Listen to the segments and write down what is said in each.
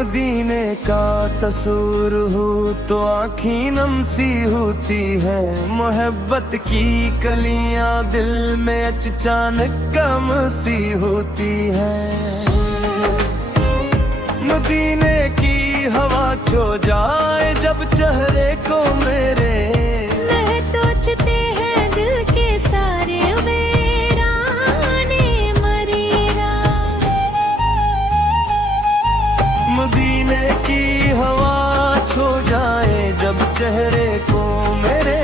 मदीने का तसूर हो तो आँखी नम सी होती है। मोहब्बत की कलियां दिल में अचानक कम सी होती है। मदीने की हवा छो जाए जब चेहरे को मेरे, महतोचते हैं दिल के सारे वीराने मरीरा। मदीने की हवा छो जाए जब चेहरे को मेरे,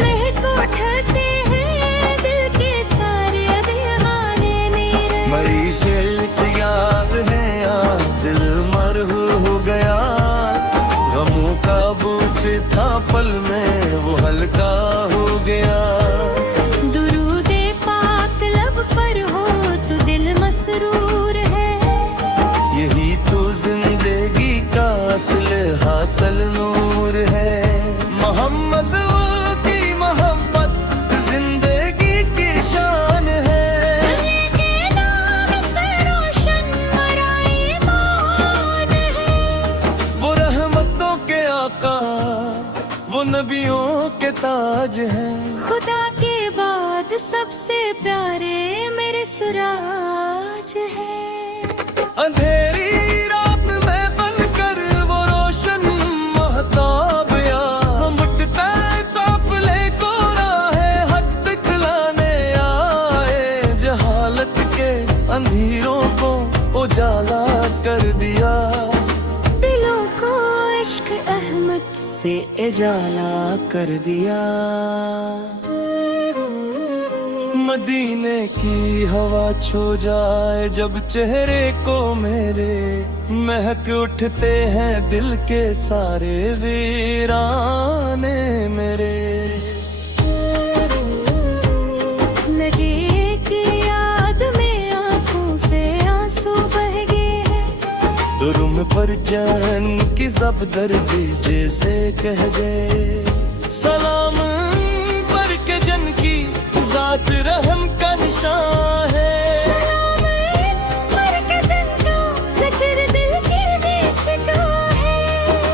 महक उठाते हैं दिल के सारे दीवाने मेरे। मरी से यार है यार दिल मरहू हो गया। गमों का बोझ था पल में वो हल्का हो गया। दुरूदे पाक लब पर हो तो दिल मसरूर है। यही तो जिंदगी का असल हासिल नूर है। मोहम्मद की मोहब्बत जिंदगी की शान है। के नाम से रोशन हमारा ईमान है। वो रहमतों के आका वो नबियों के ताज हैं। खुदा के बाद सबसे प्यारे मेरे सुराज है। अंधेरी रात में बनकर वो रोशन महताब या मुटता काफिले को राहे हक दिखलाने आए। जहालत के अंधेरों को उजाला कर दिया। दिलों को इश्क अहमद से उजाला कर दिया। मदीने की हवा छो जाए जब चेहरे को मेरे, महक उठते हैं दिल के सारे वीराने मेरे। लगे कि याद में आंखों से आंसू बह गए हैं। रुम पर जान की सब दर्द जैसे कह गए। सलाम पर के जन की जात रहम का निशान है। सलाम इन पर के जन का जिक्र दिल की देशगा है।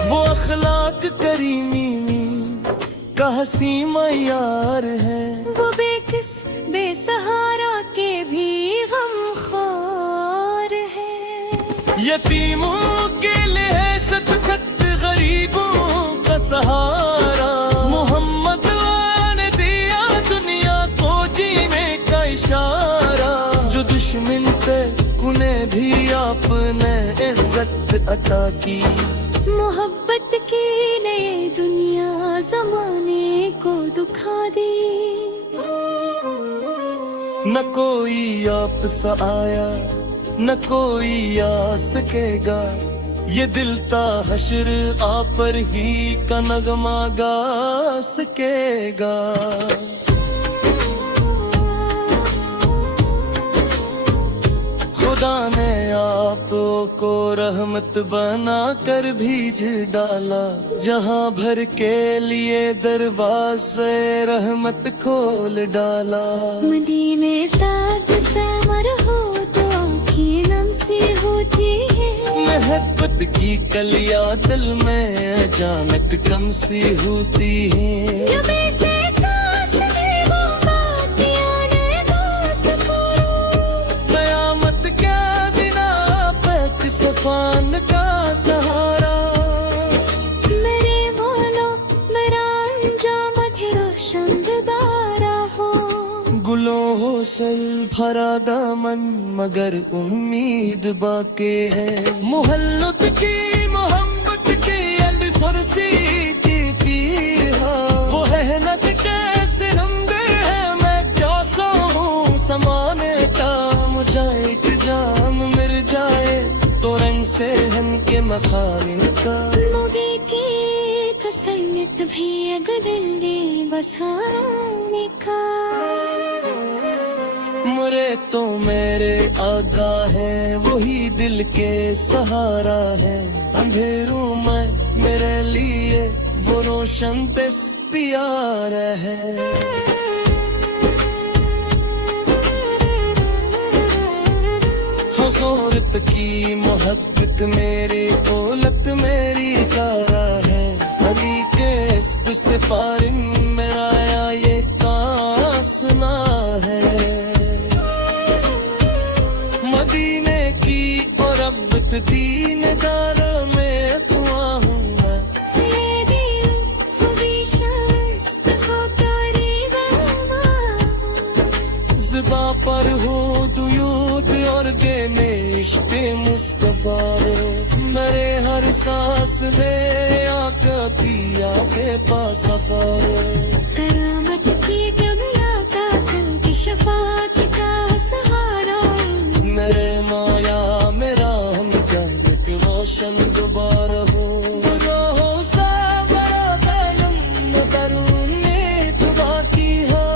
वो अखलाक करीमी का हसी मयार है। वो बेकिस बेसहारा के भी गमख्वार है। यतीमों के लिए शतखत गरीबों का सहारा। मोहम्मद ने दिया दुनिया को जीने का इशारा। जो दुश्मन थे उन्हें भी आपने इज्जत अता की। मोहब्बत की नई दुनिया जमाने को दुखा दी। न कोई आप सा आया न कोई आ सकेगा। ये दिल ता हश्र आप पर ही का नगमा गा सकेगा। खुदा ने आपको रहमत बना कर भीज डाला। जहां भर के लिए दरवाजे रहमत खोल डाला। मदीने तक सफर हो तो आँखें नम सी होती है। मोहब्बत की कलियां दिल में अचानक कम सी होती है। लबे से सांस में वो बातियां नए दास करो। कयामत क्या दिना पैक सफान का सहारा। मेरे बोलो मेरा अंजाम रोशन दोबारा हो। गुलों हो सल भरा दामन मगर उम्मीद बाकी है। मोहल्लत की मोहब्बत की अलफरसी की पीर वो है नक कैसे रंगे है। मैं क्या हूँ समाने का मुझे जाम मिल जाए तो रंग से हन के मखारिन का। मुगे की कसरत भी अगर दिल बसाने का। मरे तो मेरे आगा है वही दिल के सहारा है। अंधेरों में मेरे लिए वो रोशन तेज प्यार है। हुजूर मोहब्बत की मोहब्बत मेरी दौलत मेरी तारा है। अली के इश्क से पारिन मेरा आया ये कासना है। मदीने की और अब्बत दीनदार में दुआ हूँ मैं। ज़ुबां पर हो दुरूद और देने इश्क़ मुस्तफ़ा रो। मेरे हर सांस में आका पिया के पास सफारो। करामत की दुनिया का की शफाअत का सहारा। मेरे माया मेरा हम जाने के रोशन दोबारा हो। रोहों सा बड़ा कालम दरूनी दुआ की हो।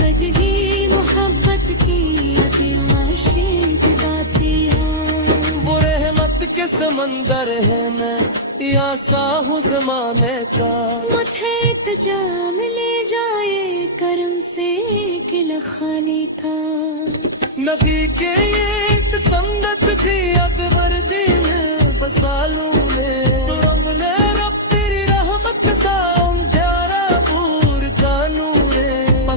बदगी मोहब्बत की अतिमाशीत गाती हो। वो रहमत के समंदर है मैं या साहू ज़माने का। मुझे इत्जाम ले जाए करम से किला खाने का। नबी के एक संगत थी अकबर दिन बसालू में। तुमने रब तेरी रहमत सा प्यारा पूर कानूने।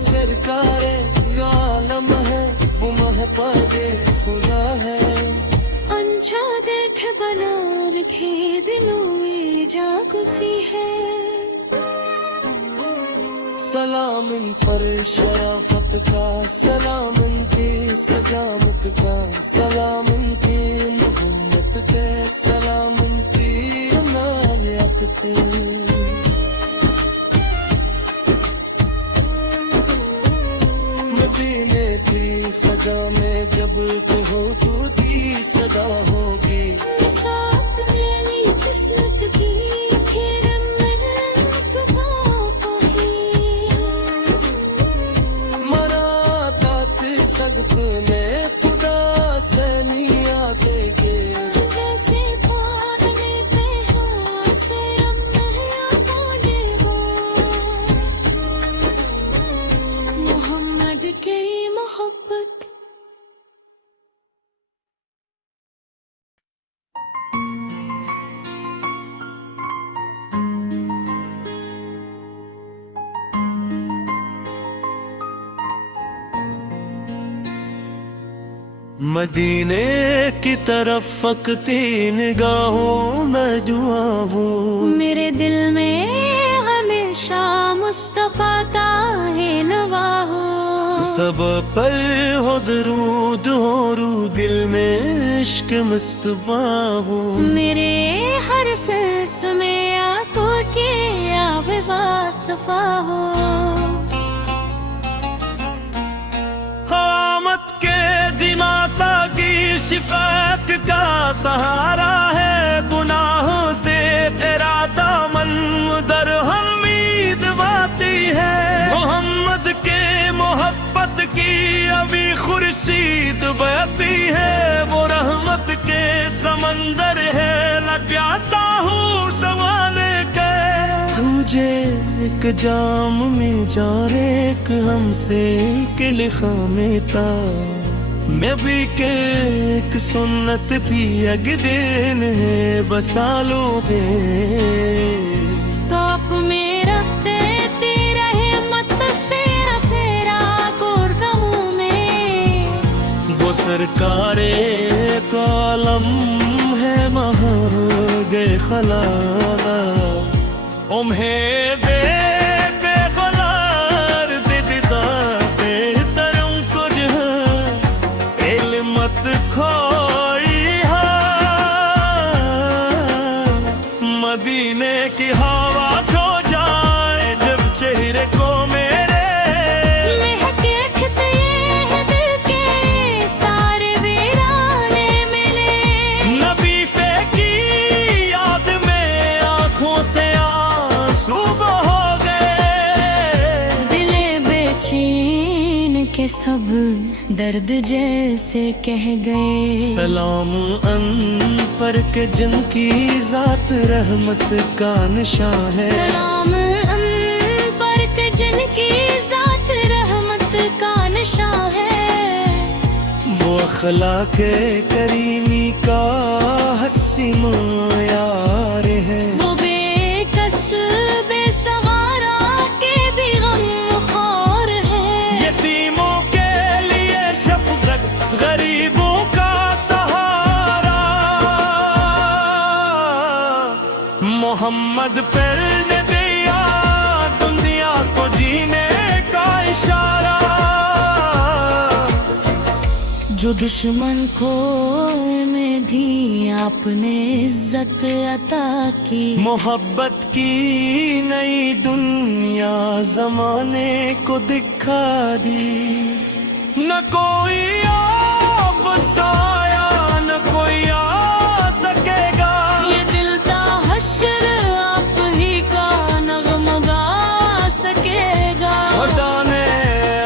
सरकारे आलम है वो महफाज़े खुदा है। अंजा देख बना रखे दिलों में जागुसी है। सलाम इन पर शराफत का, सलाम इनकी सजामत का, सलाम इनकी मोहब्बत के, सलाम इनकी अनायाकत। मदीने की फजा में जब कहो तू दी सदा होगी। साथ मेरी किस्मत की फिर मन्नत पाही। मनातात सदकने खुदा से नहीं आगे। जैसे पानी पे से मोहम्मद की मोहब्बत। मदीने की तरफ फकती निगाहों में जुआ हूँ। मेरे दिल में हमेशा मुस्तफा का है नवा हो। सब पल हो दरूद हो रू दिल में इश्क मुस्तफा हो। मेरे हर सांस में आंखों के आवे वासफा हो। आमद के दिमाता की शिफात का सहारा है। गुनाहों से तेरा दामन दर उम्मीद बाती है। मोहम्मद के मोहब्बत की अभी खुर्शीद बहती है। वो रहमत के समंदर है न प्यासा हूँ सवाले के। तुझे एक जाम में जा रेक हमसे के लिखा में था। मैं भी के एक सुन्नत भी अगदेन है बसा लो तो आप मेरा देती रहे मत से तेरा गुरगमों में। वो सरकारे कालम है महागे खला। उम्हें दे बेगलार दिदा बेहतरम कुछ इल्मत खोई है। मदीने की हवा छो जाए जब चेहरे को मेरे। महके खिते हैं दिल के सारे वीराने मिले। नबी से की याद में आंखों से सुबह हो गए। दिले बेचैन के सब दर्द जैसे कह गए। सलाम अन पर के जिनकी जात रहमत का निशां है। सलाम अन पर के जिनकी जात रहमत का निशां है। वो अखलाके करीमी का हस्सी यार है। वो बेकस बेसहारा के भी गमख्वार है। यतीमों के लिए शफकत, गरीबों का सहारा। मोहम्मद पर ने दिया दुनिया को जीने का इशारा। जो दुश्मन को में भी आपने इज्जत अता की। मोहब्बत की नई दुनिया जमाने को दिखा दी। न कोई आप साया न कोई आ सकेगा। ये दिल का हश्र आप ही का नग़्मा गा सकेगा। खुदा ने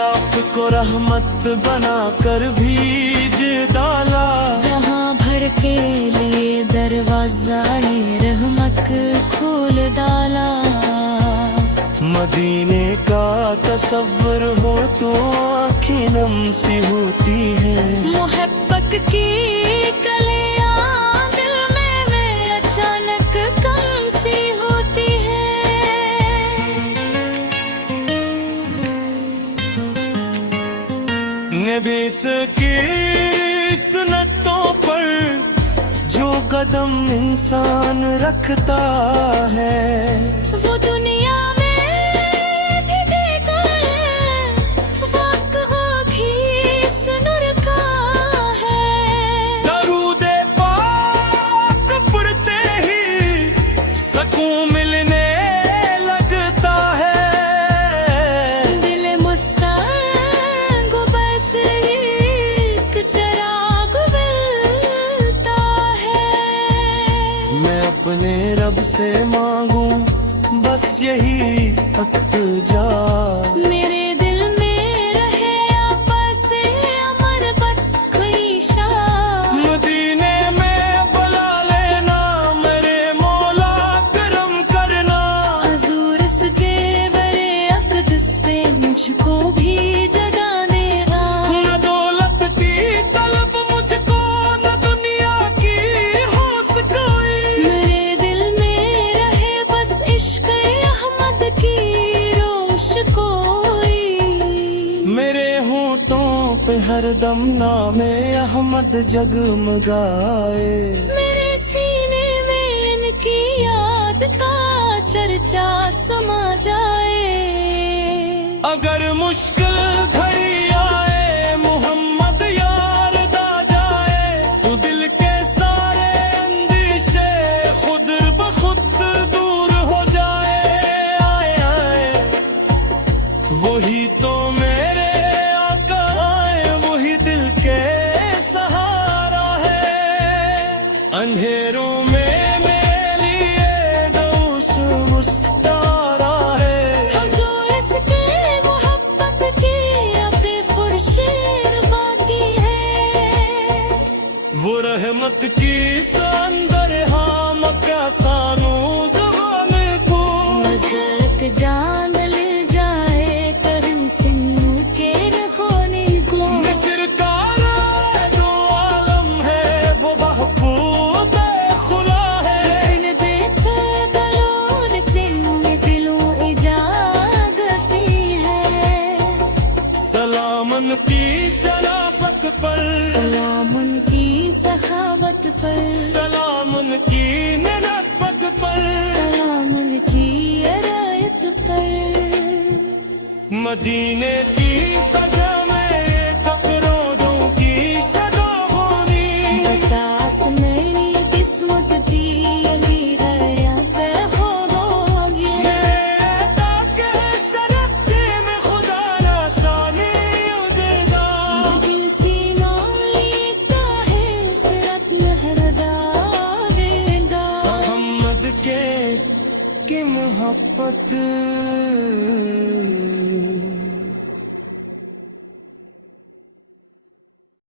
आपको रहमत बनाकर भीज डाला। जहाँ भर के लिए दरवाजा रहमत खोल डाला। मदीने का तसव्वुर हो तो आँखें नम सी होती है। मोहब्बत की कलियां दिल में अचानक कम सी होती है। नबी की सुन्नतों पर जो कदम इंसान रखता है। वो दुनिया में भी देखा है, वाक़आ भी सुनुर का है। दरूदे पाक पढ़ते ही सकून मिलने लगता है। दिल मुस्तंग बस एक चिराग मिलता है। मैं अपने रब से मांगूं बस यही इल्तिजा। मेरे दिल में रहे आपस अमर बख्शीशा। मदीने में बुला लेना मेरे मौला करम करना। हजूर के बरे अक़दस पे मुझको भी जगा देगा। न दौलत की तलब मुझको न दुनिया की होश कोई। मेरे दिल में रहे बस इश्क अहमद की रोश कोई। मेरे होठों पे हरदम नामे अहमद जगमगाए। मेरे सीने में इनकी याद का चर्चा समा जाए। अगर मुश्किल घड़ी आए मोहम्मद यार दा जाए। तो दिल के सारे अंदेशे खुद ब खुद दूर हो जाए। आए आए वही तो मेरे आका आए, वही दिल के सहारा है। अंधेरों में मेरे लिए दोष मुस्तारा है। हजूर इसके मोहब्बत की अपने फुर्शीद बाकी है। वो रहमत की संदर हम का सानू ज़बान को। मज़हक जान ले जाए करम सिंह के रखोने को। मिस्र का दो आलम है वो महबूब खुला है। दिन देखे दलोर दिलों इजाद सी है। सलाम उनकी शराफत पर, सलाम उनकी सखावत पर। सलाम उनकी ननपत पर। सलाम उनकी अरायत पर। मदीने की फजा में ककरों की सदा होनी। बरसात मेरी किस्मत थी अभी गया हो होगी। ताके सरहद में खुदा ना सानी उदेगा। दिल सीना लेता है सिरत लहरदा देगा। मोहम्मद के की मोहब्बत